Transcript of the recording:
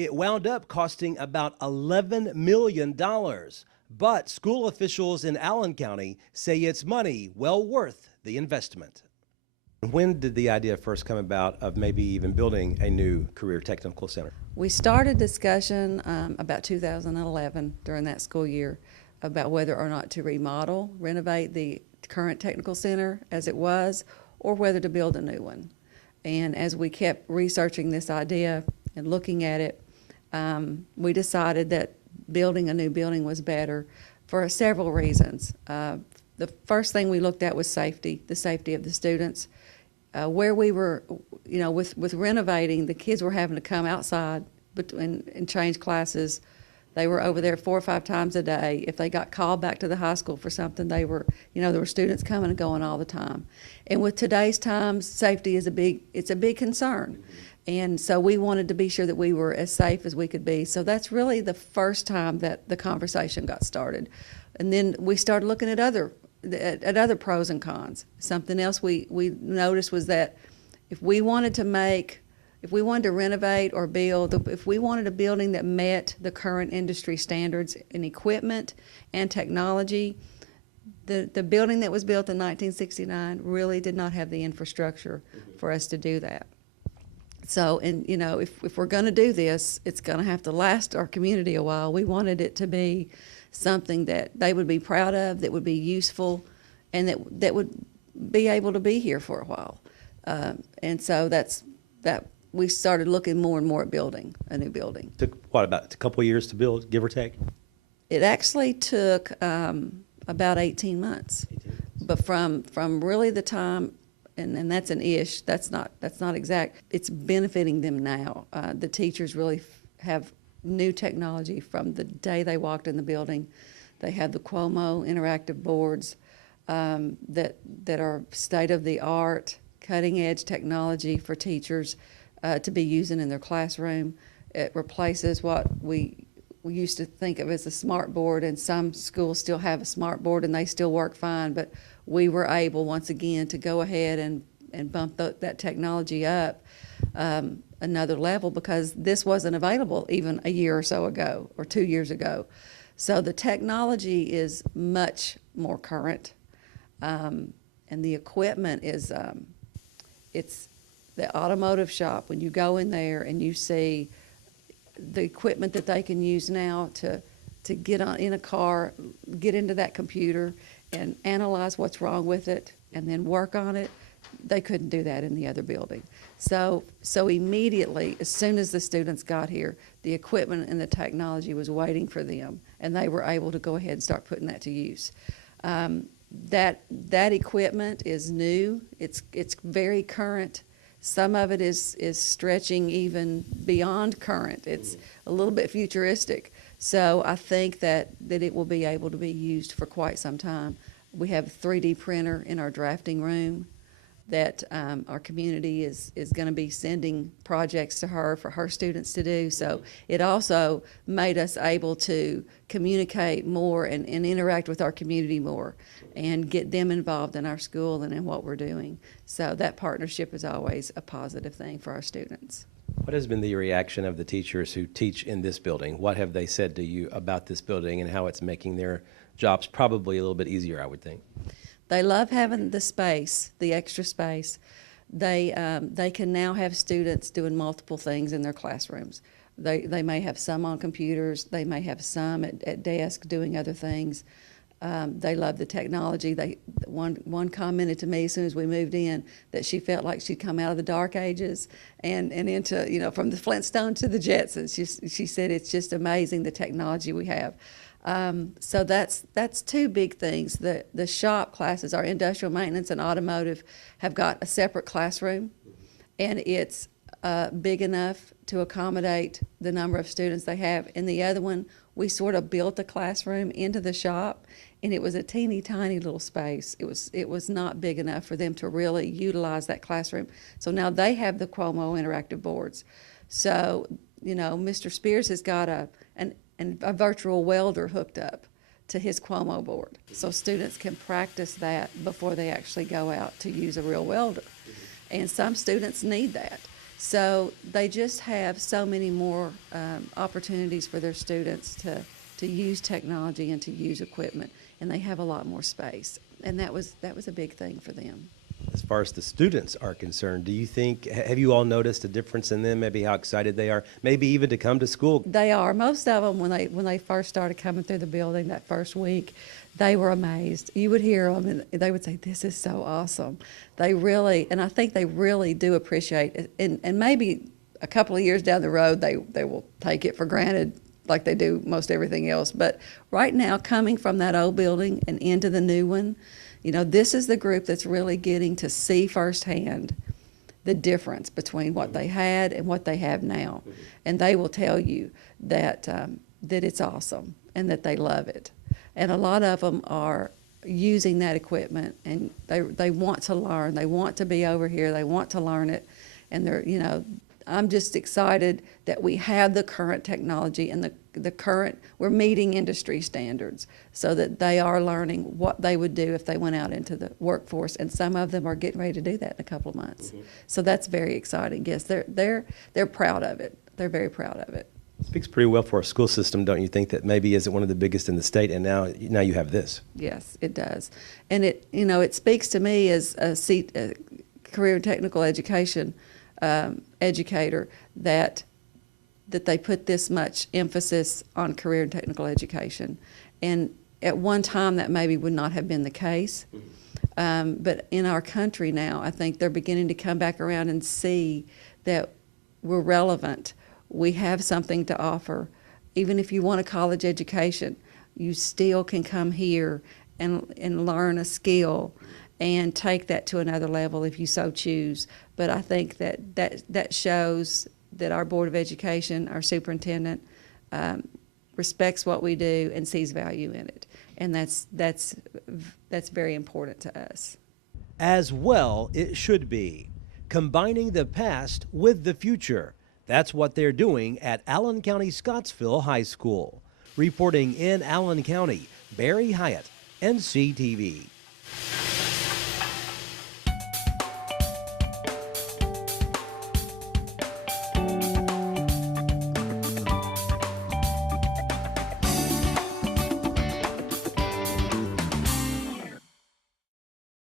It wound up costing about $11 million, but school officials in Allen County say it's money well worth the investment. When did the idea first come about of maybe even building a new career technical center? We started discussion about 2011 during that school year about whether or not to remodel, renovate the current technical center as it was, or whether to build a new one. And as we kept researching this idea and looking at it, we decided that building a new building was better for several reasons. The first thing we looked at was safety, the safety of the students. Where we were, with renovating, the kids were having to come outside and change classes. They were over there 4 or 5 times a day. If they got called back to the high school for something, there were students coming and going all the time. And with today's times, safety is a big concern. And so we wanted to be sure that we were as safe as we could be. So that's really the first time that the conversation got started. And then we started looking at other pros and cons. Something else we noticed was that if we wanted to renovate or build, if we wanted a building that met the current industry standards in equipment and technology, the building that was built in 1969 really did not have the infrastructure for us to do that. So, if we're going to do this, it's going to have to last our community a while. We wanted it to be something that they would be proud of, that would be useful, and that would be able to be here for a while. And so we started looking more and more at building a new building. Took about a couple of years to build, give or take? It actually took about 18 months. But from really the time, and that's an ish, that's not exact, it's benefiting them now. The teachers really have new technology from the day they walked in the building. They have the Cuomo interactive boards that are state-of-the-art, cutting-edge technology for teachers to be using in their classroom. It replaces what we used to think of as a smart board, and some schools still have a smart board and they still work fine, but we were able once again to go ahead and bump that technology up another level, because this wasn't available even a year or so ago or 2 years ago. So the technology is much more current, and the equipment is it's the automotive shop. When you go in there and you see the equipment that they can use now to get in a car, get into that computer and analyze what's wrong with it and then work on it, they couldn't do that in the other building. So immediately, as soon as the students got here, the equipment and the technology was waiting for them, and they were able to go ahead and start putting that to use. That equipment is new. It's very current. Some of it is stretching even beyond current. It's a little bit futuristic. So I think that it will be able to be used for quite some time. We have a 3D printer in our drafting room that our community is going to be sending projects to her for her students to do. So it also made us able to communicate more and interact with our community more and get them involved in our school and in what we're doing. So that partnership is always a positive thing for our students. What has been the reaction of the teachers who teach in this building? What have they said to you about this building and how it's making their jobs probably a little bit easier, I would think? They love having the space, the extra space. They can now have students doing multiple things in their classrooms. They may have some on computers. They may have some at desk doing other things. They love the technology. One commented to me as soon as we moved in that she felt like she'd come out of the dark ages and into, from the Flintstones to the Jetsons. She said it's just amazing the technology we have. So that's two big things. The shop classes, our industrial maintenance and automotive, have got a separate classroom, and it's big enough to accommodate the number of students they have. And the other one, we sort of built a classroom into the shop, and it was a teeny tiny little space. It was not big enough for them to really utilize that classroom. So now they have the Cuomo interactive boards. So, Mr. Spears has got a virtual welder hooked up to his Cuomo board. So students can practice that before they actually go out to use a real welder. And some students need that. So they just have so many more opportunities for their students to use technology and to use equipment, and they have a lot more space. And that was a big thing for them. As far as the students are concerned, do you think, have you all noticed a difference in them, maybe how excited they are, maybe even to come to school? They are. Most of them, when they first started coming through the building that first week, they were amazed. You would hear them, and they would say, "This is so awesome." They really, and I think they really do appreciate it. And maybe a couple of years down the road, they will take it for granted like they do most everything else. But right now, coming from that old building and into the new one, you know, this is the group that's really getting to see firsthand the difference between what they had and what they have now. And they will tell you that that it's awesome and that they love it. And a lot of them are using that equipment, and they want to learn. They want to be over here. They want to learn it. And they're, you know, I'm just excited that we have the current technology and the current, we're meeting industry standards so that they are learning what they would do if they went out into the workforce. And some of them are getting ready to do that in a couple of months. So that's very exciting. Yes, they're proud of it. They're very proud of it. Speaks pretty well for our school system, don't you think, that maybe isn't one of the biggest in the state, and now you have this? Yes, it does. And it, you know, it speaks to me as a career and technical education educator that they put this much emphasis on career and technical education. And at one time that maybe would not have been the case. But in our country now, I think they're beginning to come back around and see that we're relevant. We have something to offer. Even if you want a college education, you still can come here and learn a skill and take that to another level if you so choose. But I think that shows that our Board of Education, our superintendent, respects what we do and sees value in it. And that's very important to us. As well, it should be. Combining the past with the future. That's what they're doing at Allen County Scottsville High School. Reporting in Allen County, Barry Hyatt, NCTV.